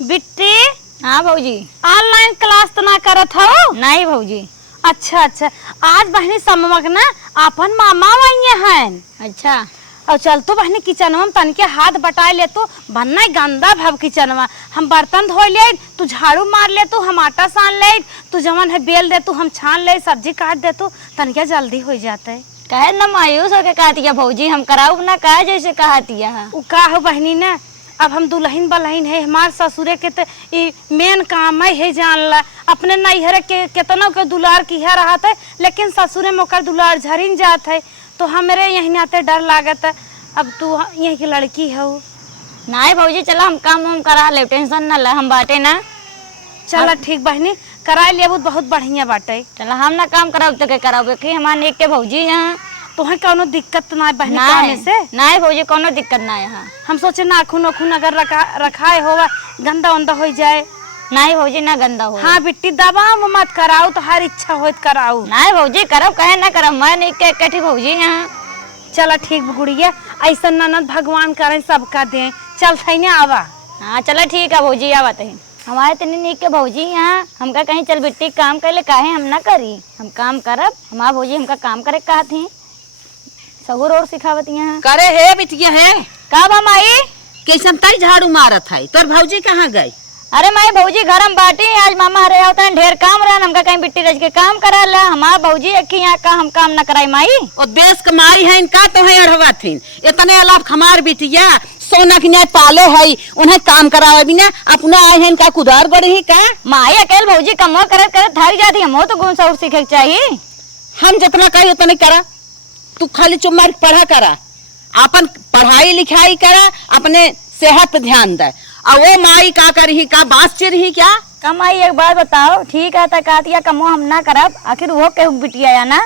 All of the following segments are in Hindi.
बिट्टी। हाँ भौजी। ऑनलाइन क्लास तो ना करत हो? नहीं भौजी। अच्छा अच्छा, आज बहनी सममक ना अपन मामा वही हैं। अच्छा। और चल तो बहनी किचनवा में तन के हाथ बटा ले तो बनना गंदा भव किचनवा। हम बर्तन धो ले, तू झाड़ू मार ले, तू हम आटा सान ले, तू जवन है बेल दे, तू हम छान ले, सब्जी काट दे, तू तन के जल्दी हो जाते। कहे ना मायूस होके कहती है भौजी, हम कराऊ ना कहे जैसे कहती है। उ का हो बहनी ना, अब हम दुल्हन बलहन है, हमार ससुरे के तो मेन काम है जान ला। अपने नैहर के कितनों के दुलार किया रहा था, लेकिन ससुरे में ओकर दुलार झरिन जात है, तो हमारे यहीं आते डर लागत है। अब तू यहीं की लड़की हो। नहीं भौजी, चलो हम काम वाम करा ले, टेंशन ना ले, हम बाटे ना। चल ठीक बहनी, करा लिया बहुत बढ़िया बाटे। चलो हम ना काम कराब तो के कराब कि हमारे नेक के भौजी यहाँ। तुम्हें कोनो दिक्कत ना बहनी काम से? नहीं भौजी, कोनो दिक्कत ना यहाँ। हम सोचे नाखून नाखून अगर रखाए होगा गंदा उंदा हो जाए। नहीं भौजी, ना गंदा हो। हाँ बिट्टी, दबा मत कराओ, तो हर इच्छा हो कराओ। नहीं भौजी, करब कहे ना करब, मैं नहीं के कठी भौजी यहाँ। चला ठीक गुड़िया, ऐसा ननद भगवान करे सबका दे। चल थैने आवा। हाँ चलो ठीक है भौजी, आवत है। हमारे तनी नीक के भौजी यहाँ, हमका कहीं चल बिट्टी काम कर ले, काहे हम ना करी, हम काम करब। हमारा भौजी हमका काम करे कहा थी, सगुर और सिखावत यहाँ करे है बिटिया है। कब हम आई कैसन ताई झाड़ू मारत है, तोर भौजी कहाँ गई? अरे माई भौजी घर हम बाटी, आज मामा हरे होता है, ढेर काम रहा, हमका कहीं बिट्टी रच के काम करा ला। हमारा भौजी अखी यहाँ का हम काम ना कराई माई। और देश कमाई है इनका तो है अढ़वा थी, इतने अलाप हमार बिटिया सोना की न्याय पाले है, उन्हें काम करावे भी ना, अपना आए हैं इनका कुदार गड़ी ही का। माई अकेले भौजी कमो करत करत थक जाती, हम तो गुण सौर सीखे चाहिए। हम जितना कही उतना करा, तू खाली चुप मार पढ़ा करा, अपन पढ़ाई लिखाई करा, अपने सेहत पे ध्यान दे। और वो माई का करही का बास चिरही क्या? कमाई एक बात बताओ, ठीक है तकातिया कमो हम ना करब, आखिर वो के बिटिया या ना।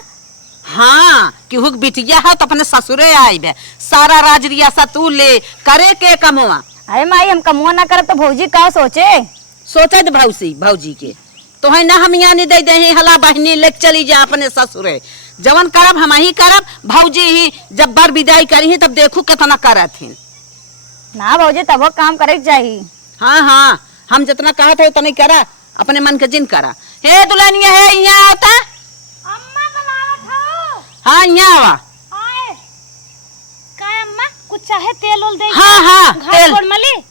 हाँ केहू बिटिया है तो अपने ससुरे आई बे, सारा राज रियासत तू ले करे के कमवा। अरे माई हम कमुआ ना करब तो भौजी का सोचे? सोचे तो भौजी के तो है ना, हम यहाँ नहीं दे दे हला बहनी ले चली जा अपने ससुरे, जवन करब हम ही करब। भौजी ही जब बर विदाई करी तब देखू कितना करत ही ना भौजी, तब वो काम करे चाहिए। हाँ हाँ, हम जितना कहा था उतना करा, अपने मन के जिन करा। हे दुल्हनिया है यहाँ आता। अम्मा बनावत हो? हाँ यहाँ आवा। आए का अम्मा कुछ चाहे तेल उल दे? हाँ हाँ घाट गोड़ मली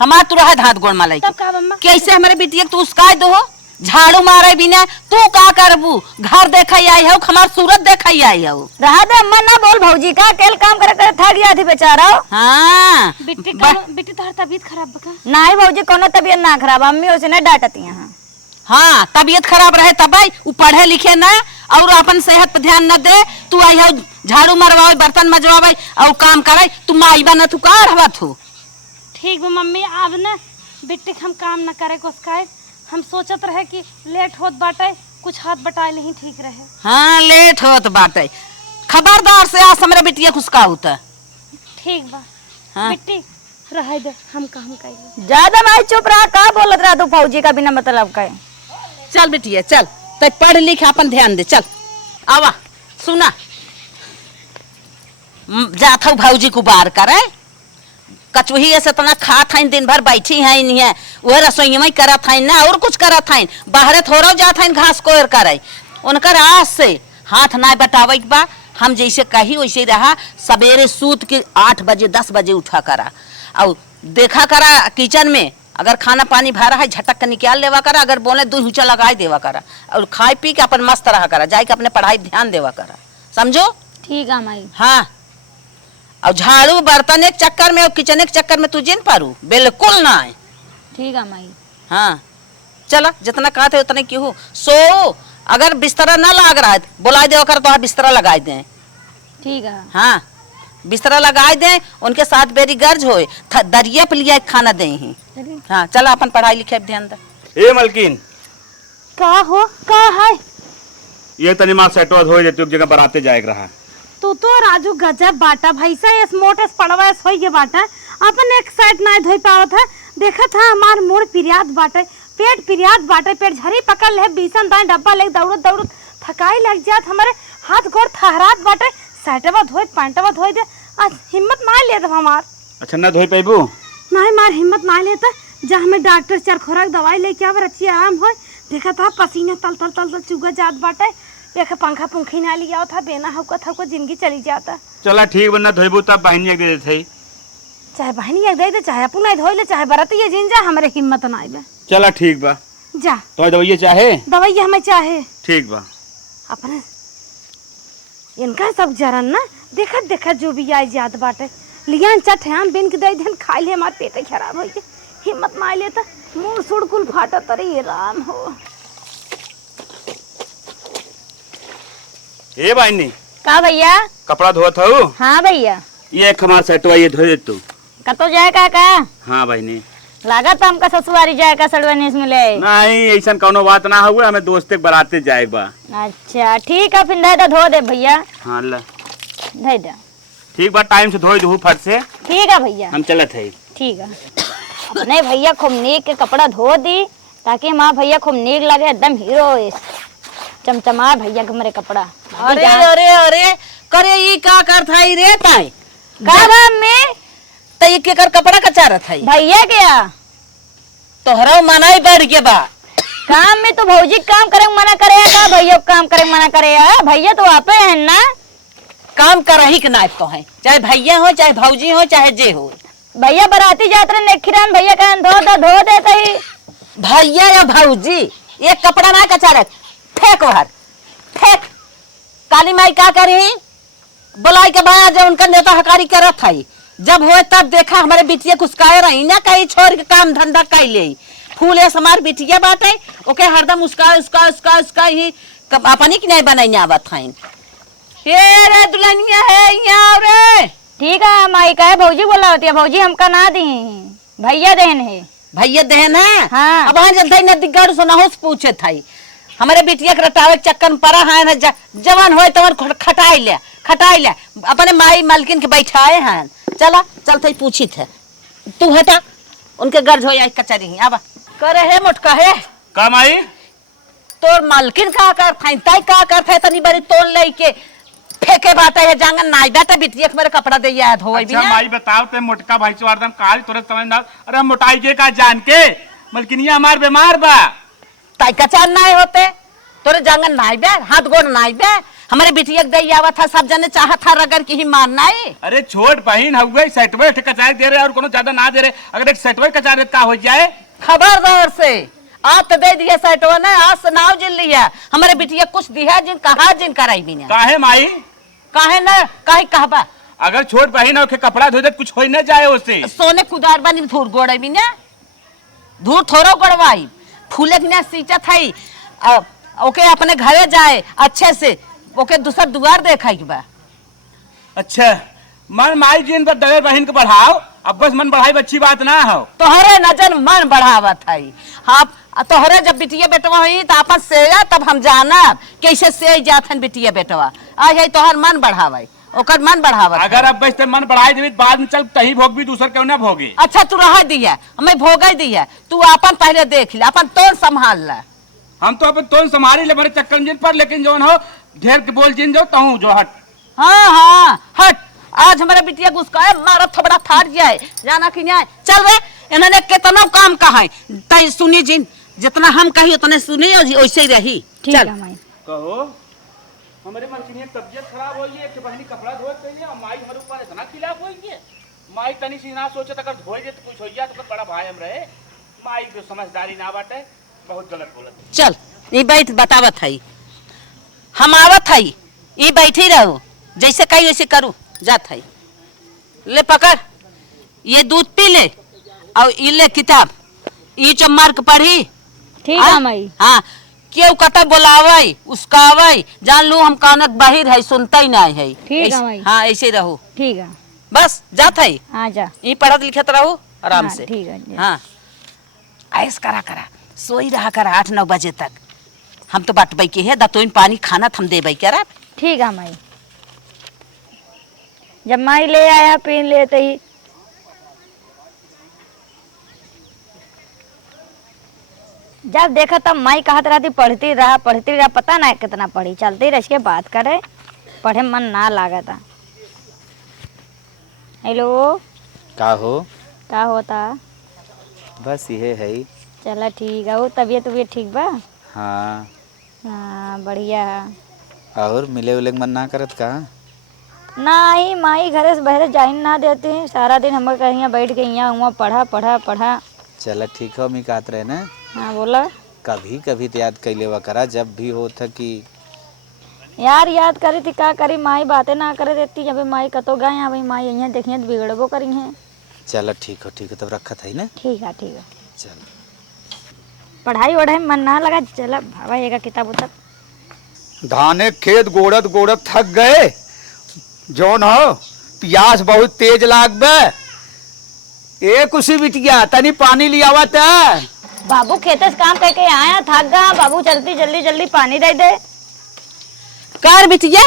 हमार तू रहा धात गोड़ मलाई तब का अम्मा कैसे हमारे बिटिया तू उसका दो झाड़ू मारे बिना तू का करबू? घर देखा आई हो, हमार सूरत देखा आई हो। रहा दे अम्मा, ना बोल भौजी का, अकेले काम करे करे थक जाती बेचारा। हाँ बिट्टी तोहर तबीयत खराब बका? नहीं भौजी, कोनो तबीयत ना खराब, अम्मी उसे ना डांटती यहाँ। हाँ तबीयत खराब रहे तब उ पढ़े लिखे ना और अपन सेहत पे ध्यान न दे, तू आई हो झाड़ू मरवावे, बर्तन मजवावे और काम करे, तू माई बना तू का रहवा तू। ठीक बा मम्मी, अब ना बिट्टी हम काम न करे कोसकाए, हम सोचत रहे कि लेट होत बाटे, कुछ हाथ बटाए नहीं ठीक रहे। हाँ लेट होत बाटे, खबरदार से आज हमारे बिटिया खुशका होता। ठीक बा हाँ? बिट्टी रह दे, हम काम करेंगे। ज्यादा माई चुप रहा, का बोलत रहा तू फौजी का बिना मतलब का। चल बिटिया चल, तो पढ़ लिख अपन ध्यान दे, चल आवा सुना। जात हूँ भौजी को बार करे, कचवही ऐसे तना खात हैं, दिन भर बैठी हैं नहीं, वह रसोई में करत हैं ना और कुछ करत हैं, बाहर थोड़ा जात हैं घास कोयर करे। उनकर आज से हाथ ना बटावे बा, हम जैसे कही वैसे रहा, सवेरे सूत के 8 बजे 10 बजे उठा करा और देखा करा किचन में अगर खाना पानी भरा है झटक के निकाल देवा करा, अगर बोले 2 हुचा लगाए देवा करा और खाए पी के अपन मस्त रहा करा, जाके अपने पढ़ाई ध्यान देवा करा, समझो? ठीक है माई। हाँ और झाड़ू बर्तन एक चक्कर में और किचन एक चक्कर में तू जिन पारू बिल्कुल ना है। ठीक है माई। हाँ चला जितना कहते उतने क्यों सो, अगर बिस्तरा ना लग रहा है बुला दे कर तो बिस्तरा लगाए दें। ठीक है। हाँ बिस्तरा लगाए दें, उनके साथ बेरी गर्ज होए, दरिया पे लिया खाना दें ही। हाँ चला अपन पढ़ाई लिखाई ध्यान दे। ए मलकिन का हो का है? ये तनी मां सेटो होई देती एक जगह बराते जाए रहा। तू तो राजू गजब बाटा भैसा, इस मोटे पड़वा इस होई के बाटा, अपन एक साइड ना धोई पावत है। देखा था हमार मुड़ पिरियात बाटे, पेट पिरियात बाटे, पेट झरी पकड़ ले, बीसन दाएं डब्बा ले दौड़त दौड़त थकाई लग जात, हमारे हाथ गोड़ थहरात बाटे, साइडवा धोई पैंटवा धोई दे, आज हिम्मत ना लेत हमार। अच्छा ना धोई पैबू? नहीं मार हिम्मत ना लेता, जा हमें डॉक्टर चार खोराक दवाई लेके आवे रची आराम हो। देखा था पसीना तल तल तल तल चुगा जात बाटे। एक पंखा पंखी ना लिया था बेना हवकत हवकत जिंदगी चली जाता। चला ठीक बन्ना धोइबू तब बहनी एक दे देते। चाहे बहनी एक दे दे चाहे अपन धोई ले चाहे बरतिया जिन जा हमरे हिम्मत ना आइबे। चला ठीक बा जा तो दवाई चाहे दवाई हमें चाहे ठीक बा अपने इनका सब जरन ना देखत देखत जो भी आई जात बाटे लिया चट हम बिन के दे देन खाई ले हमार पेट खराब हो गए हिम्मत ना ले त मुंह सुड़ कुल फाटत रे राम हो। ए बहनी का भैया? कपड़ा धोत हो? हाँ भैया। ये एक हमार सेटवा ये धो दे तू। कतो जाए का? हाँ बहनी लागत हमका ससुरारी जाए का सड़वनी इसमें ले। नहीं ऐसा कोनो बात ना हुए हमें दोस्त एक बराते जाए बा। अच्छा ठीक है फिर दे धो दे भैया। हाँ ला दे दे ठीक बा टाइम से धोई दू फट से। ठीक है भैया हम चलत है। ठीक है। अपने भैया खूब नीक के कपड़ा धो दी ताकि हमारा भैया खूब नीक लगे एकदम हीरो चमचमा भैया के मेरे कपड़ा। अरे अरे अरे करे ई का कर थाई रे ताई का में तई के कर कपड़ा कचारा थाई भैया क्या तोहरा मनाई बढ़ के बा काम में तो भौजी काम करे मना करे का भैया काम करे मना करे भैया तो आपे हैं ना काम करही के नाइफ तो है चाहे भैया हो चाहे भौजी हो चाहे जे हो। भैया बराती जात रहे नेखिरान भैया का धो देते ही भैया या भौजी एक कपड़ा ना कचारे फेंक बाहर फेंक। काली माई का करी बुलाई के बाद जब उनका नेता हकारी करत है जब हो तब देखा हमारे बिटिया कुसकाए रही ना कहीं छोड़ के काम धंधा कर ले फूल है हमार बिटिया बाटे ओके हरदम उसका उसका उसका उसका ही अपनी की नहीं बनाई आवत है। ये रे दुल्हनिया है यहाँ रे। ठीक है माई का है भौजी बोला होती है भौजी हमका ना दी भैया देन है भैया देन है। हाँ। अब वहां जब नदी गढ़ सुना हो पूछे थाई हमारे बिटिया के रटावे चक्कर पड़ा है ना जवान होए तवन खटाई ले अपने माई मालकिन के बैठाए हैं। चला चलते पूछी थे तू हटा उनके गर्ज हो जाए कचरी अब करे है मोटका है का माई तोर मालकिन का कर थाई ताई का कर थाई तनी बड़ी तोल ले के फेंके बाटे है जांगन नाई बेटा बिटिया के मेरे कपड़ा दे या धोई भी अच्छा माई बताओ ते मोटका भाई चवारदम काल तुरंत समझ ना अरे मोटाई के का जान के मलकिनिया हमार बीमार बा ताई कचान नाई होते तोरे जांगन नाई बे हाथ गोड़ नाई बे हमारे बिटिया के दे आवा था सब जने चाहत था रगड़ की ही मारना है। अरे छोट बहन हुए सेटवे कचार दे रहे और कोनो ज्यादा ना दे रहे अगर एक सेटवे कचार का हो जाए खबरदार से आप तो दे दिया सेटवा ने आज से नाव जिल लिया हमारे बिटिया कुछ दिया जिन कहा जिन कराई भी काहे माई काहे ना काहे कहबा अगर छोट बहन हो के कपड़ा धो दे कुछ हो न जाए उससे सोने कुदार बनी धूर गोड़े भी ना धूर थोड़ा गड़वाई फूले के सींचा थाई ओके अपने घरे जाए अच्छे से ओके दूसरा दुआर देखा बा। अच्छा मन माई जिन पर दगे बहन के बढ़ाओ अब बस मन बढ़ाई अच्छी बात ना हो तोहरे नजर मन बढ़ावत है। हाँ तोहरे जब बिटिया बेटवा हुई तो आपस से तब हम जाना कैसे से जात हन बिटिया बेटवा आज है तोहर मन बढ़ावे ओकर मन बढ़ावत। अगर अब बस मन बढ़ाई देवी बाद में चल तही भोग भी दूसर क्यों ना भोगी। अच्छा तू रह दिया हमें भोगे दिया तू अपन पहले देख ले अपन तोड़ संभाल ला। हम तो अपन तोन संभारी ले बड़े चक्कर जिन पर लेकिन जो हो ढेर के बोल जिन जो तहूं जो हट। हाँ हाँ हट आज हमारे बिटिया गुस्का है मारा थोड़ा फाट जाए जाना कि नहीं चल रे इन्होंने कितना काम कहा तय सुनी जिन जितना हम कही उतने सुनी वैसे ही रही। ठीक चल है माई कहो हमारे मलकिनी तबियत खराब होई है कि बहनी कपड़ा धोत कइले और माई हमारे ऊपर इतना खिलाफ होई है माई तनी सी ना सोचे अगर धोई दे तो कुछ हो जाए तो बड़ा भाई हम रहे माई के समझदारी ना बाटे बहुत गलत बोलत। चल ये बैठ बतावत है हम आवत है ये बैठी रहो जैसे कही वैसे करूँ जात है ले पकड़ ये दूध पी ले और ये ले किताब ये चम्मार के पढ़ी। ठीक है माई। हाँ क्यों कता बोलावे उसका आवे जान लू हम कानक बाहिर है सुनता ही नहीं है। ठीक है भाई। हाँ ऐसे रहो ठीक है बस जात है आजा ये पढ़त लिखत रहो आराम हाँ, से। ठीक है जी। हाँ ऐस करा करा सोई रहा करा 8-9 बजे तक हम तो बाटबई के है दतोइन पानी खाना हम देबई करा। ठीक है माई जब माई ले आया पीन लेते ही जब देखा तब माई कहत रहती पढ़ती रहा पता ना कितना पढ़ी चलती रह के बात करे पढ़े मन ना लागा था। हेलो का हो क्या होता बस ये है ही। चला ठीक है। वो तबीयत ठीक बा? हाँ। हाँ बढ़िया है। और मिले उले के मन ना करत का? नहीं माई घरे से बहरे जाइन ना देते, सारा दिन हम कहीं बैठ के यहाँ हुआ पढ़ा पढ़ा पढ़ा। चला ठीक है, मैं कहत रहे ना हाँ बोला। कभी कभी तो याद कर लेवा करा जब भी हो था कि यार याद करी थी का करी, माई बातें ना करे देती। जब माई कतो गए हैं भाई माई यहाँ देखिए तो बिगड़बो करी हैं। चला ठीक है तब रखा था ही ना। ठीक है ठीक है। चल पढ़ाई वढ़ाई में मन ना लगा, चला भावा ये किताब उतर। धाने खेत गोड़त गोड़त थक गए जौन हो, प्यास बहुत तेज लागबे। ए कुछ बिटिया तनी पानी लियावा त। बाबू खेते से काम करके आया, थक गया बाबू, जल्दी जल्दी जल्दी पानी दे दे। कार बिटिया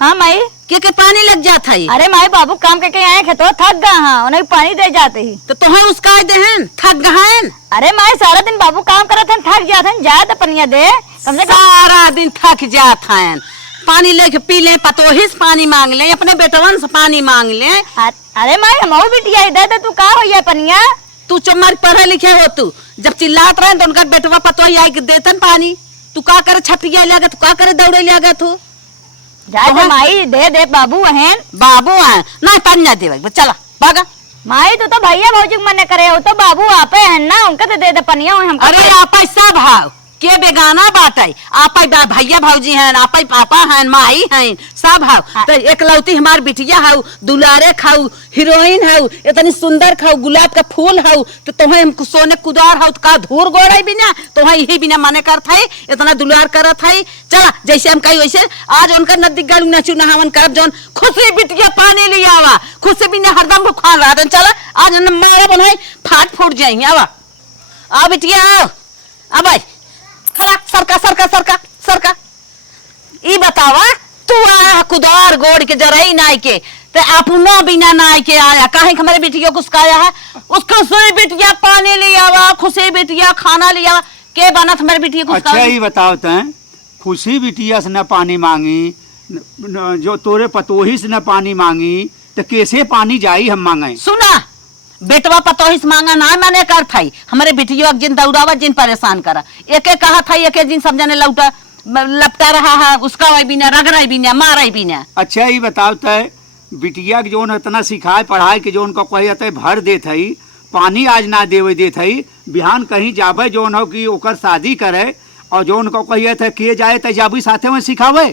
हाँ माई। के पानी लग जाता है? अरे माई बाबू काम करके आए खेतो, थक गया। हाँ उन्हें पानी दे जाते ही तो तुम्हें उसका देहन थक गहन। अरे माई सारा दिन बाबू काम करत हन, थक जाते हैं, जाए तो पनिया दे कम से कम। सारा दिन थक जात हैं, पानी लेके पी ले, पतोही से पानी मांग ले, अपने बेटवन से पानी मांग ले। अरे माई हम बिटिया दे दे, तू का हो पनिया? तू चुम्मार पढ़े लिखे हो, तू जब चिल्लात रहे तो उनका बेटवा पतोही आई के देतन पानी। तू का करे छटिया लिया, तू का करे दौड़े लिया तू? जाए तो माई दे दे बाबू हैं। बाबू है ना पन्ना देवे, चला भागा। माई तो भैया भौजी मने करे हो, तो बाबू आपे है ना, उनका तो दे दे पनिया हम। अरे आप सब भाव के बेगाना बाटे, आप भैया भौजी हैं, आप पापा हैं, माई हैं, सब हाउ। तो एकलौती हमार बिटिया हाउ, दुलारे खाऊ, हीरोइन हाउ, इतनी सुंदर खाऊ, गुलाब का फूल हाउ। तो तुम्हें हम सोने कुदार हाउ का धूर गोड़ाई बिना, तुम्हें यही बिना मने कर थाई, इतना दुलार करत है। चला जैसे हम कही वैसे आज उनका नदी गल नचू नहावन करब, जौन खुशी बिटिया पानी ले आवा, खुशी बिना हरदम भूखा रहा। चला आज मारा बनाई फाट फूट जाएंगे। आवा आ बिटिया आओ, अब आई खला सरका सरका सरका सरका। ई बतावा तू आया कुदार गोड़ के जरई नाई के, ते अपना बिना नाई के आया काहे हमारे बिटिया को उसका आया है? उसको सुई बिटिया पानी ले आवा, खुशी बिटिया खाना ले आवा, के बनत हमारे बिटिया को उसका। अच्छा ही बताओ तैं, खुशी बिटिया से न पानी मांगी, जो तोरे पतोही से न पानी मांगी, तो कैसे पानी जाई हम मांगे? सुना बेटवा पतोही से मांगा ना मैंने कर थाई, हमारे बिटिया जिन दौड़ावा जिन परेशान करा, एक एक कहा था, एक एक जिन समझने लौटा लपटा रहा है, उसका वही बिना रगड़ा बिना मारा बिना। अच्छा ही बताओ तय, बिटिया के जोन इतना सिखाए पढ़ाए के जोन को कही भर देत है, पानी आज ना देवे देत है, बिहान कहीं जाबे जोन हो कि ओकर शादी करे और जोन को कही थे किए जाए तो जाबी साथे में सिखावे।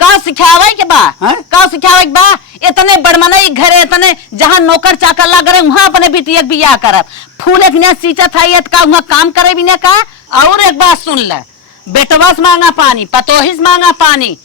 का सिखावे के बा? हैं? का सिखावे के बा? इतने बड़मनई घरे, इतने जहाँ नौकर चाकर लग रहे वहाँ अपने बिटिया के बियाह करब। फूले बिना सींचा था का वहाँ काम करे बिना का। और एक बात सुन ले, बेटवा से मांगा पानी, पतोही से मांगा पानी,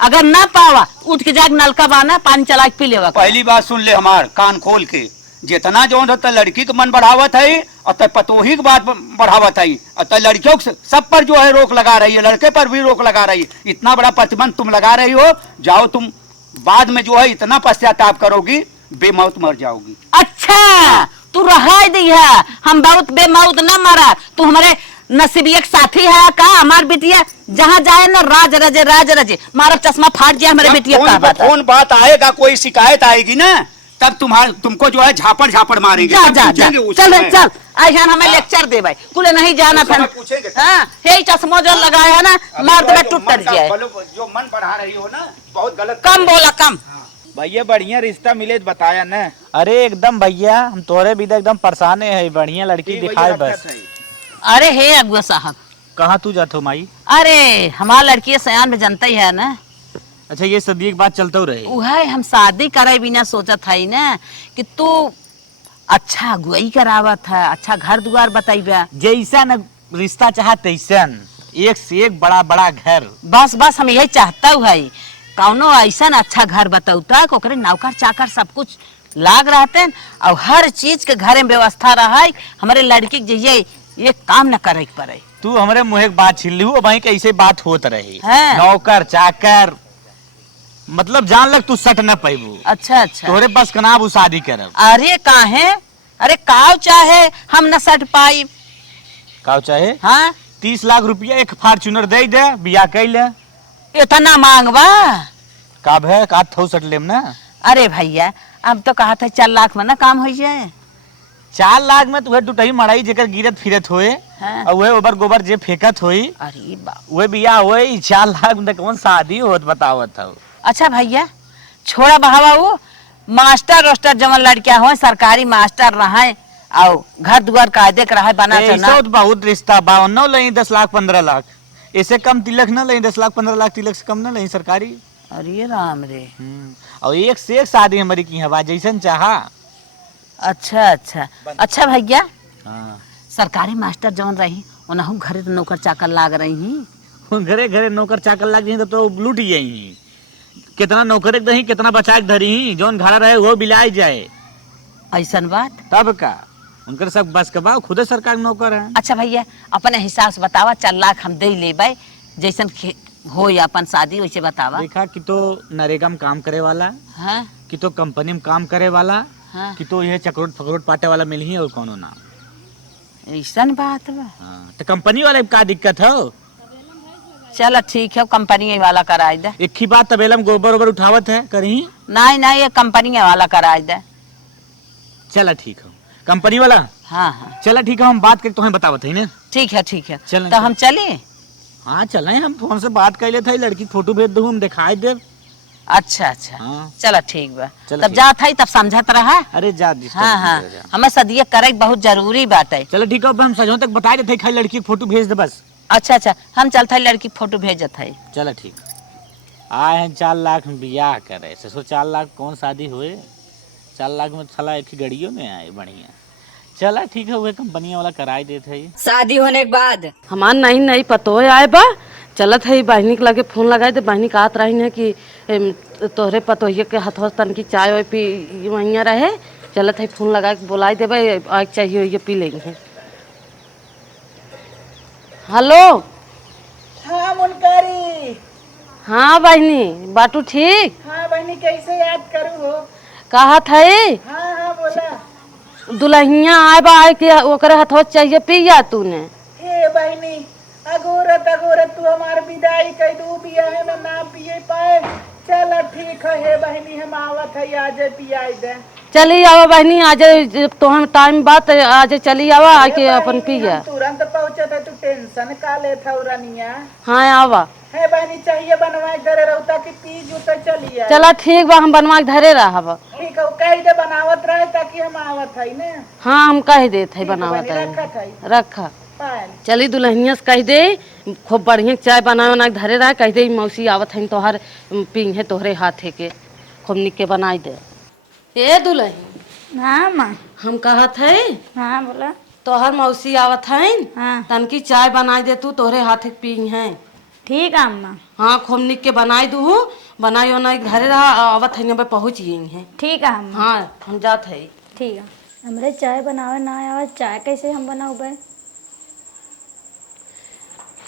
अगर ना पावा उठ के जाके नलका बाना पानी चला के पी लेवा। पहली बात सुन ले हमार कान खोल के, जितना जोन होता लड़की के मन बढ़ावत है और तय पतोही की बात बढ़ावत है, और तय लड़कियों के सब पर जो है रोक लगा रही है, लड़के पर भी रोक लगा रही है। इतना बड़ा प्रतिबंध तुम लगा रही हो, जाओ तुम बाद में जो है इतना पश्चाताप करोगी, बेमौत मर जाओगी। अच्छा तू रहा दी है, हम बहुत बेमौत न मरा, तू हमारे नसीबी एक साथी है का? हमार बिटिया जहाँ जाए ना राज रजे राज रजे, मारा चश्मा फाट जाए हमारे बिटिया का बात। कौन बात आएगा, कोई शिकायत आएगी ना, तब तुमको जो है झापड़ झापड़ मारेंगे। जा जा जा चल रे चल, आइहान हमें लेक्चर दे भाई, कुले नहीं जाना था। हाँ हे चश्मा जो लगाया है ना, मार दे टूट जाए। जो मन बढ़ा रही हो ना, बहुत गलत। कम बोला कम। भैया बढ़िया रिश्ता मिले तो बताया ना। अरे एकदम भैया, हम तोरे भी एकदम परेशान है, बढ़िया लड़की दिखाए बस। अरे हे अगुआ साहब, कहाँ तू जाते हो माई? अरे हमारा लड़की सयान में जनता ही है ना। अच्छा ये सदी एक बात चलता रहे, वह हम शादी करे बिना सोचत है ना कि तू अच्छा अगुआई करावत है, अच्छा घर द्वार बताइबा। जैसा न रिश्ता चाह तैसन, एक से एक बड़ा बड़ा घर। बस बस हम यही चाहता है, कौनो ऐसा अच्छा घर बताऊता ओकरे नौकर चाकर सब कुछ लाग रहते और हर चीज के घर में व्यवस्था रहा। हमारे लड़की के ये काम न करे पड़े। तू हमारे मुँह एक बात छीन ली, भाई कैसे बात होत रही है? नौकर चाकर मतलब जान लग तू सट न पैबू। अच्छा अच्छा तोरे बस कनाब शादी करब। अरे काहे, अरे काव चाहे हम न सट पाई। काव चाहे? हाँ 30 लाख रुपया एक फॉर्च्यूनर दे दे, बिया कैले। इतना मांगवा काब है का थो सट लेम ना। अरे भैया अब तो कहा था 4 लाख में ना काम हो जाए। 4 लाख में तुहे टूटही मड़ाई जेकर गिरत फिरत होए हाँ। और वह ओबर गोबर जे फेंकत होई अरे बाप। वह बिया होए 4 लाख में कौन शादी होत बतावत हो। अच्छा भैया छोड़ा बहावा वो मास्टर रोस्टर जवन लड़किया हो सरकारी मास्टर रहे और घर दुआर कायदे के रहे बना ऐसा चना। तो बहुत रिश्ता 52 लई 10 लाख 15 लाख ऐसे कम तिलक न लई 10 लाख 15 लाख तिलक से कम न लई सरकारी। अरे राम रे। और एक से एक शादी हमारी की हवा जैसन चाहा। अच्छा अच्छा अच्छा भैया हाँ। सरकारी मास्टर जवन रही उनहु घरे तो नौकर चाकर लाग रही। घरे घरे नौकर चाकर लग जाई तो लूट जाई। कितना नौकर के दही कितना बचा के धरी जौन घर रहे वो बिलाई जाए। ऐसन बात। तब का उनकर सब बस के बा खुदे सरकार के नौकर है। अच्छा भैया अपने हिसाब से बतावा 4 लाख हम दे लेबै जैसन हो या अपन शादी वैसे बतावा। देखा कि तो नरेगा में काम करे वाला हाँ कि तो कंपनी में काम करे वाला हाँ कि तो यह चक्रोट फकरोट पाटे वाला मिलही और कोनो ना। ऐसन बात बा। हाँ, तो कंपनी वाले का दिक्कत हो। चलो ठीक है कंपनी वाला कराई दे। एक ही बात तबेला में गोबर ओबर उठावत है करही। नहीं नहीं ये कंपनी वाला कराई दे। चला ठीक हो कंपनी वाला। हाँ हाँ चला ठीक है हम बात करके तुम्हें बतावत है ना। ठीक है ठीक है चलें, तो हम चले। हाँ चले हम फोन से बात कर लेते लड़की की फोटो भेज दो हम दिखाई दे। अच्छा अच्छा हाँ। चलो ठीक बा चलो तब ठीक। जात है तब समझत रहा। अरे जा हाँ हाँ हमें सदिया करे बहुत जरूरी बात है। चलो ठीक है अब हम सजों तक बता देते खाली लड़की की फोटो भेज दे बस। अच्छा अच्छा हम चलते हैं लड़की फोटो भेजत है। चलो ठीक आए हैं 4 लाख में बियाह करे ससुर 4 लाख कौन शादी हुए 4 लाख में साला एक ही गड़ियों में आए बढ़िया। चला ठीक है वह कंपनी वाला कराई देते है। शादी होने के बाद हमार नहीं पतो आए बा चलत है बहनी के लगे फोन लगाए तो बहनी कहत रही है कि तोहरे पतोहिए के हथवा तन की चाय वाय पी वहीं रहे चलत है फोन लगा के बुलाई देवे आग चाहिए ये पी लेंगे। हेलो हाँ मुनकारी। हाँ बहनी बाटू ठीक। हाँ बहनी कैसे याद करूँ हो। कहत है हाँ हाँ बोला। दुल्हनिया आए बा आए के ओकरे हथवा चाहिए पिया तूने। हे बहनी अगोरत अगोरत तू हमार विदाई कह दू बियाहे में ना पिए पाए। चल ठीक है हे बहनी हम आवत है आज पियाई दे। चली आवा बहनी आज तो हम टाइम बात आज चली आवा आके अपन पिया। तुरंत पहुँचत है तू टेंशन का लेता रनिया। हाँ आवा हे बहनी चाहिए बनवा घरे रहता कि पी जू तो चलिए। चला ठीक बा हम बनवा के धरे रहा। ठीक है कह दे बनावत रहे ताकि हम आवत है ने। हाँ हम कह देते है बनावत रखत है रखा पायल। चली दुल्हनिया से कह दे खूब बढ़िया चाय बना बना के धरे रहा कह दे मौसी आवत है तोहर पी है तोहरे हाथे के खूब निक के बनाई दे। ए दुल्हन हाँ माँ। हम कहत है हाँ बोला। तोहर मौसी आवत है हाँ तनकी चाय बनाई दे तू तोहरे हाथे के पी है। ठीक है अम्मा। हाँ खूब निक के बनाई दू बनाई वनाई घरे रहा आवत है पे पहुँच गई है। ठीक है अम्मा। हाँ हम जात है। ठीक है। हमरे चाय बनावे ना आवे चाय कैसे हम बनाऊबे।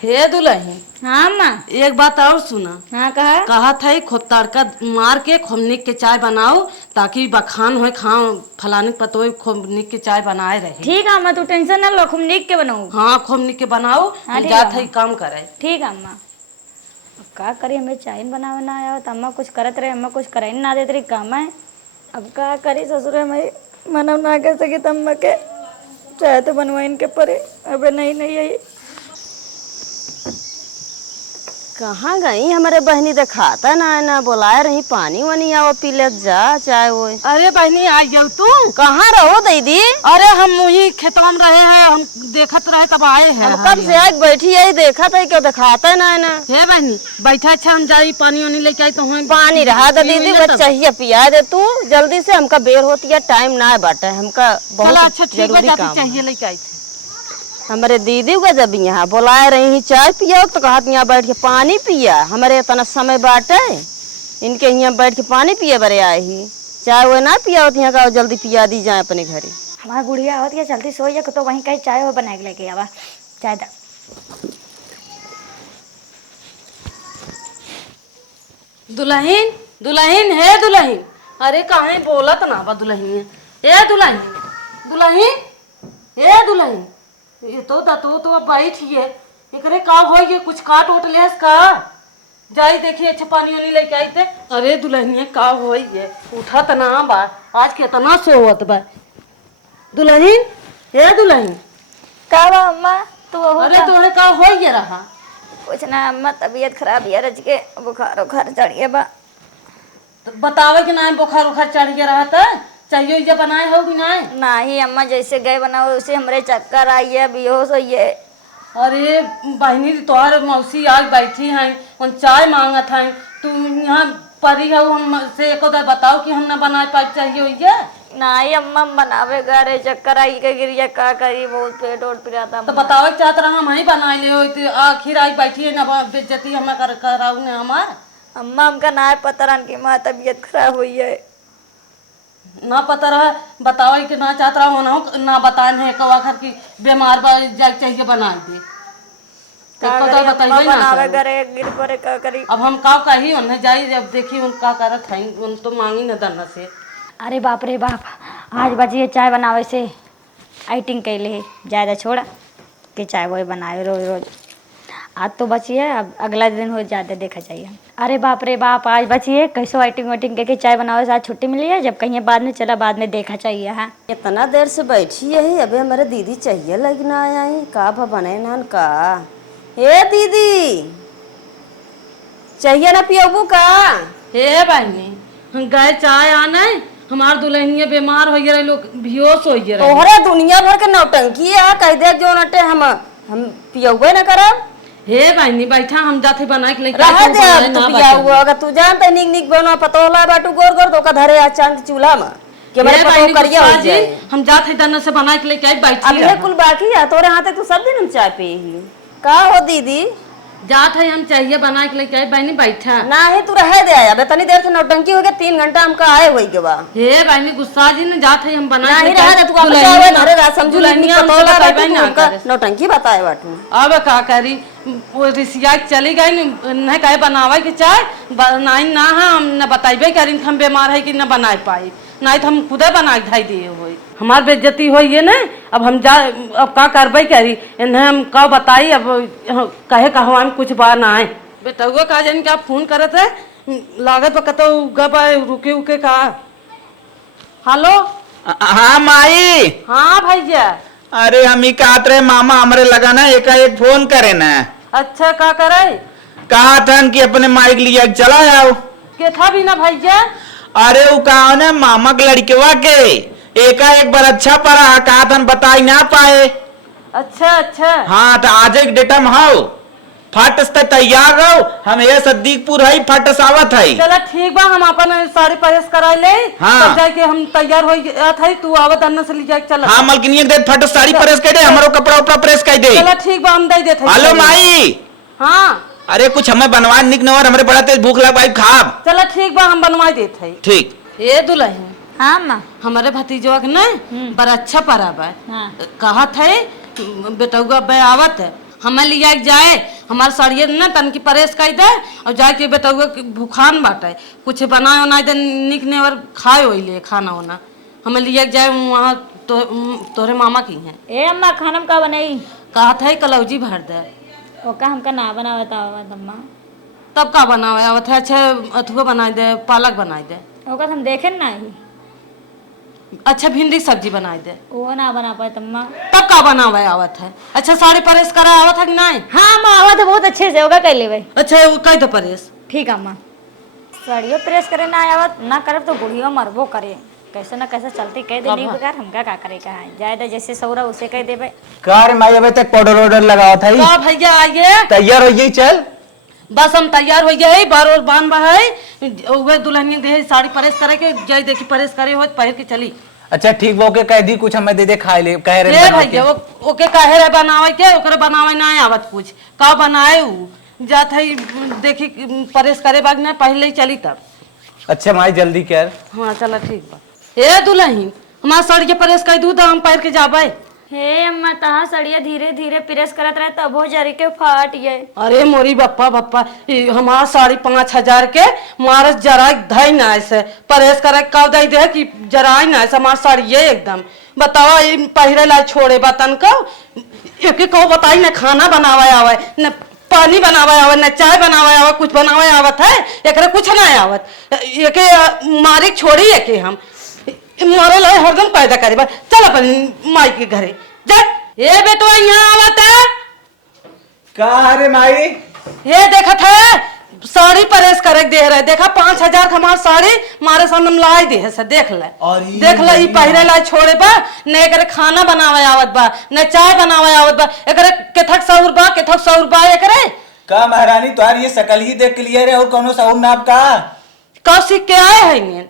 हे दुल्हन हाँ माँ। एक बात और सुना। हाँ कहा। कहत है खूब तड़का मार के खूब निक के चाय बनाओ ताकि बखान हो खाओ फलाने पतो खूब निक के चाय बनाए रहे। ठीक है अम्मा तू टेंशन ना लो खूब निक के बनाऊ। हाँ खूब निक के बनाओ हाँ, हम ठीक जात है। है काम करे। ठीक है अम्मा। अब का करी हमें चाय बनावे ना आया तो अम्मा कुछ करत रहे अम्मा कुछ करे ना देते रही काम है। अब का करी ससुर में मनव ना कर सके तो अम्मा के चाय तो बनवा इनके परे अबे नहीं नहीं यही कहाँ गई हमारे बहनी दिखाता ना बुलाए रही पानी वानी आओ पी ले जा चाय वो। अरे बहनी आ जाओ तू। कहाँ रहो दीदी। अरे हम वही खेतवा में रहे हैं हम देखत रहे तब आए हैं। हम कब से आज बैठी है देखा था क्यों दिखाता ना हे बहनी बैठा अच्छा हम जाई पानी वानी लेके आई तो हम पानी रहा था दीदी वो चाहिए पिया दे तू जल्दी से हमका बेर होती है टाइम ना बाटे हमका बहुत अच्छा ठीक है जरूरी जाती काम चाहिए लेके आई थी। हमारे दीदी को जब यहाँ बुलाए रही चाय पिया तो कहत यहाँ बैठ के पानी पिया हमारे इतना समय बाटे इनके यहाँ बैठ के पानी पिए बरे आए ही चाय वो ना पिया होती यहाँ का जल्दी पिया दी जाए अपने घरे। हमारा गुड़िया होती है जल्दी सो जा तो वहीं कहीं चाय वो बना के लेके आवा चाय दा। दुल्हन दुल्हन है दुल्हन। अरे कहाँ बोलत ना बा दुल्हन ए दुल्हन दुल्हन ए दुल्हन ये तो अब बैठिए एकरे का हो ये कुछ काट उठ ले का जाई देखिए अच्छा पानी वानी लेके आई थे। अरे दुल्हनिया का हो ये उठा तना बा आज कितना सोवत बा दुल्हन हे दुल्हन का बा अम्मा तू हो अरे तोहरे का हो ये रहा कुछ ना अम्मा तबीयत खराब है रज के बुखार उखार चढ़ गया बा तो बतावे कि ना बुखार उखार चढ़ गया रहा था चाहिए ये बनाए हो कि ना नहीं अम्मा जैसे गए बनाओ उसे हमरे चक्कर आई है बेहोश हुई है। अरे बहनी तोहर मौसी आज बैठी हैं उन चाय मांगत हैं तू यहाँ परी है हमसे एक बताओ कि हम ना बनाए पाए चाहिए हुई नहीं अम्मा बनावे रे चक्कर आई के गिरिया का करी बहुत पेट ओट पिराता तो बतावे चाहत रहा हम ही बनाए ले हो तो आखिर आई बैठी है ना बेइज्जती हमें कराऊ ने हमार अम्मा हमका ना पता रन की माँ तबीयत खराब हुई है ना पता रहा बताओ कि ना चाहत रहा ना ना बताए है कवा घर की बीमार चाहिए बना दे बनावे करे गिर पड़े का करी अब हम का कही उन्हें जाई जब देखी उनका करत है उन तो मांगी न दन से अरे बाप रे बाप आज बचिए चाय बनावे से आइटिंग कैले ज़्यादा छोड़ा कि चाय वही बनाए रोज रोज आज तो बचिए अब अगला दिन हो जाते देखा चाहिए। अरे बाप रे बाप आज बचिए कैसो आइटिंग वाइटिंग करके चाय बनावे से आज छुट्टी मिली है जब कहीं बाद में चला बाद में देखा चाहिए। हाँ इतना देर से बैठी है अबे हमारे दीदी चाहिए लगना आया है का बने नान का हे दीदी चाहिए ना पियोबू का हे बहनी हम गए चाय आने हमार दुल्हनिया बीमार हो गए लोग बेहोश हो गए तोहरे दुनिया भर के नौटंकी है कह दे जो नटे हम पियोबे न करब हे बहनी बैठा हम जाते बना के लेके रह दे अब तू पिया हुआ अगर तू जानते निक निक बनो पतोला बाटू गोर गोर तो का धरे आ चांद चूल्हा में के मेरे पतो करिया हो जाए हम जाते दन से बना के लेके आई बैठी अब ये कुल बाकी है तोरे हाथ तू सब दिन हम चाय पी ही का हो दीदी जात है हम चाहिए बना के लेके आई बहनी बैठा ना है तू रह दे आया तनी देर से नौटंकी हो गया 3 घंटा हमका आए हुई के बा हे बहनी गुस्सा जी ने जात है हम बना ना के ही लेके रह दे तू अब चाय धरे रा समझू लनी पतोला बाटू नौटंकी बताए बाटू अब का करी वो रिसिया चली गई न कहे बनावे के चाय बनाई ना हम न बताइबे करी हम बीमार है कि न बनाए पाई नहीं तो हम खुदे बना के धाई दिए हो हमार बेइज्जती हो ये ना अब हम जा अब का करबे करी इन्हें हम का बताई अब कहे कहवा में कुछ बात ना आए बेटा वो का जान क्या फोन करत है लागत कतो गब रुके उके का हेलो हाँ माई हाँ भैया अरे हम ही कहत रहे मामा हमरे लगा ना एक फोन करे ना अच्छा का करे कहा था कि अपने माइक लिया चला आओ के था भी ना भैया अरे वो कहा ना मामा के लड़केवा के एक बार अच्छा पड़ा कहा था बताई ना पाए अच्छा अच्छा हाँ तो आज एक डेटा में हाउ फट से तैयार रहो हम ये सद्दीकपुर है फट सावत है चलो ठीक बा हम अपन साड़ी प्रेस करा ले हाँ। तब जाके हम तैयार हो थे तू आवत अन्ना से ले जाके चल हाँ मलकिनी दे फट साड़ी प्रेस कर दे हमारो कपड़ा उपड़ा प्रेस कर दे चलो ठीक बा हम दे देते हेलो माई हाँ अरे कुछ हमें बनवा निक नवर हमरे बड़ा तेज भूख लग भाई खाब चलो ठीक बा हम बनवा देते ठीक ए दुल्हन हाँ माँ हमारे भतीजवा के ना बड़ा अच्छा परब है हाँ। कहा थे बेटुआ बे आवत है हमें लिया जाए हमारे साड़िए ना तन की परेश कर दे और जाके बेटुआ भूखान बाटे कुछ बनाए उनाए दे निक ने और खाए हो ले खाना वाना हमें लिया जाए वहाँ तोरे मामा की है ए अम्मा खाना में का बनाई कहा था कलौजी भर दे ओका हमका ना बनावे अम्मा तब का बनावे आवत है अच्छा अथुआ बना दे पालक बना दे ओका हम देखे ना ही अच्छा भिंडी सब्जी बना दे वो ना बना पाए अम्मा तब का बनावे आवत है अच्छा साड़ी परेश करा आवत है कि नहीं हाँ अम्मा आवा तो बहुत अच्छे से ओका कर ले भाई अच्छा वो कह दो परेश ठीक है अम्मा साड़ियों प्रेस करे ना आवत ना करब तो बुढ़ियो मरबो करे कैसे ना कैसे चलती कह दे नहीं बेकार हमका का करे का जायदा जैसे सौरा उसे कह देबे कार माई अबे तक पाउडर ऑर्डर लगाओ था का भैया आइए तैयार हो गई चल बस हम तैयार हो गए बार और बांध बहाई वे दुल्हनिया दे साड़ी परेश करे के जय देखी परेश करे हो पहन के चली अच्छा ठीक वो के कह दी कुछ हमें दे दे खाए ले कह रहे ए भैया वो ओके काहे रे बनावे के ओकरे बनावे ना आवत कुछ का बनाए उ जात है देखी परेश करे बाग ना पहले ही चली तब अच्छा माई जल्दी कर हाँ चला ठीक बा ए दुल्हन हमार साड़ी के परेश कर दू तो हम पैर के जाबे हे अम्मा तहा सड़िया धीरे धीरे प्रेस करत रहे तब हो जरी के फाट गए अरे मोरी बप्पा बप्पा हमार साड़ी 5,000 के मारस जराई धई ना ऐसे परेश करे कब दई दे कि जराई ना ऐसे हमार साड़ी ये एकदम बताओ पहिरे ला छोड़े बतन को एक को बताई ना खाना बनावे आवे न पानी बनावे आवे न चाय बनावे आवे कुछ बनावे आवत है एकरे कुछ ना आवत एके मारी छोड़ी एके हम मारे लाई हरदम पैदा करे बा। चल अपन माई के घरे जा। ए बेटवा यहाँ आवत है। का रे माई? ये देखत है साड़ी परेस करे दे रहे। देखा 5,000 हमार साड़ी मारे सामने लाई दे है से देख ले। देख ले ई पहिरे लाई छोड़े बा ने एकरे खाना बनावे आवत बा ने चाय बनावे आवत बा। एकरे केथक सौर बा केथक सौर बा एकरे। का महारानी तुहार ये शकल ही देख के लिए रे और कोनो सौर नाप का सीख के आए है ने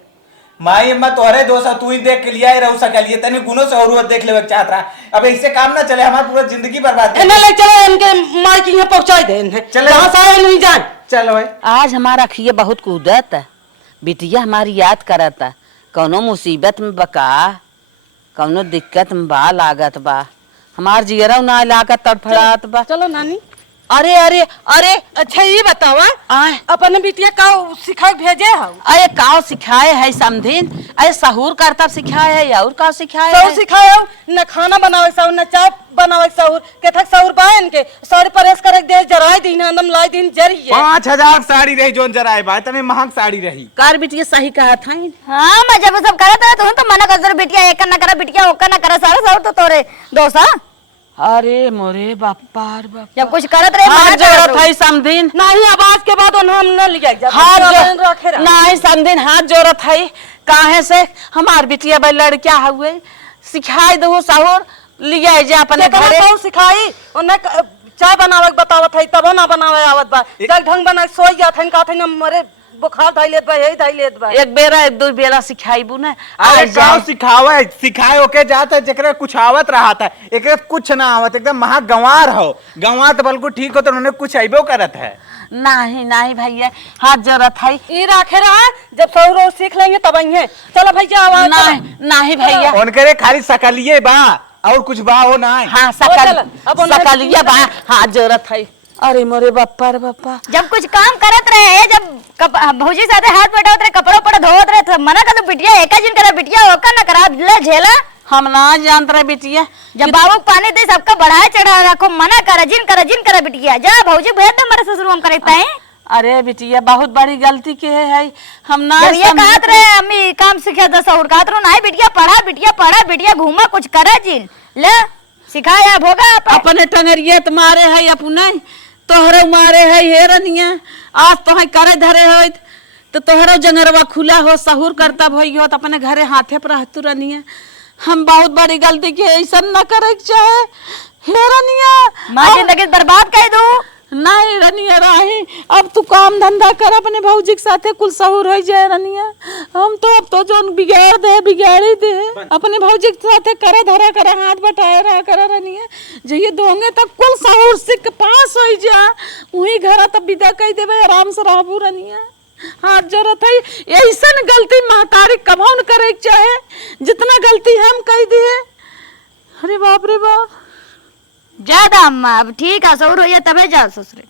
माई अम्मा तोहरे दोस्त तू ही देख के लिया रहू सकलिए तने गुनो से और देख लेवे चाहत रहा। अब इससे काम ना चले हमार पूरा जिंदगी बर्बाद इन्हें ले चलो इनके माई की यहाँ पहुंचाई दे इन्हें। चले। जहाँ से आए नहीं जान। चलो भाई। आज हमारा खिए बहुत कूदत है, बिटिया हमारी याद करत है, कौनो मुसीबत में बका कौनो दिक्कत में बा लागत बा, हमार जियरा ना लागत तड़फड़ात बा। चलो नानी। अरे अरे अरे अच्छा ये बतावा आए अपन बिटिया का सिखा भेजे है। अरे काव सिखाए है समधिन, अरे सहूर करता सिखाए है और का सिखाए सौर है? सिखाए न खाना बनावे सौर न चाय बनावे सौर केथक सौर बा इनके साड़ी परेस करे दे जराई दिन अंदम लाई दिन जरिए 5,000 साड़ी रही जोन जराए बा तने महंग साड़ी रही। कार बिटिया सही कहा था। हाँ मैं जब सब करत रहे तो मना कर बिटिया एक ना करा बिटिया ओका ना करा सारा सौर तो तोरे दोसा। अरे मोरे बापार बाप जब कुछ करत रहे हाथ मना जोड़त करत है समधिन, नहीं आवाज के बाद उन्हें हम न लिया जा। हाथ रखे रहा। नहीं समधिन हाथ जोड़त है काहे से हमार बिटिया बा लड़किया हुए सिखाई दो सहूर लिया जा अपने घरे। सौर सिखाई उन्हें चाय बनावे बतावत है तब ना बनावे आवत बा। जग ढंग बना सोई जात है का थे मरे बुखार धाई लेत बा यही धाई लेत बा। एक बेरा एक दो बेरा सिखाईबू ना अरे गाँव सिखावे सिखाए ओके जाता है जकरे कुछ आवत रहा था एक कुछ ना आवत एकदम महा गंवार हो गंवार तो बिल्कुल ठीक हो तो उन्होंने कुछ आइबो करत है। नहीं नहीं भैया हाथ जरूरत है। ये राखे रहा जब सौर सीख लेंगे तब आएंगे। चलो भैया आवाज नहीं नहीं भैया उनके खाली सकलिए बा और कुछ बा हो ना। हाँ सकलिया बा हाथ जरूरत है। अरे मोरे बापा रे बापा जब कुछ काम करत रहे जब भौजी साथे हाथ बैठावत रहे कपड़ा उपड़ा धोवत रहे तो मना कर बिटिया एक जिन करा बिटिया ओका ना करा ले झेला। हम ना जानत रहे बिटिया जब बाबू पानी दे सबका बढ़ाए चढ़ा रखो मना करा जिन करा बिटिया जा भौजी भेज दे हमारे ससुर हम करता है। अरे बिटिया बहुत बड़ी गलती के है हम ना जब ये कहत रहे अम्मी काम सिखा दस और कहत रहो नहीं बिटिया बिटिया घूमा कुछ करा जिन ले सिखाया भोगा अपने टंगरिया तो मारे है अपने तोहरे मारे है हे रनिया आज तो है करे धरे हो तो तोहरो जंगरवा खुला हो सहूर करता भई हो तो अपने घरे हाथे पर रहतु रनिया। हम बहुत बड़ी गलती के ऐसा न करे चाहे हे रनिया मां जिंदगी बर्बाद कर दू। नहीं रनिया राही अब तू काम धंधा कर अपने भौजी के साथे कुल सहूर हो जाए रनिया। हम तो अब तो जोन बिगाड़ी दे अपने भौजी के साथे करे धरा करे हाथ बटाए रहा करे रनिया जइए दोंगे तक कुल सहूर सिक पास हो जा वही घर तब विदा कह देवे आराम से रहबू रनिया। हाथ जरूरत है ऐसन गलती महतारी कभौ न करे चाहे जितना गलती हम कह दिए। अरे बाप रे बाप ज्यादा अम्मा अब ठीक है सौर हो तबे जा ससुरे।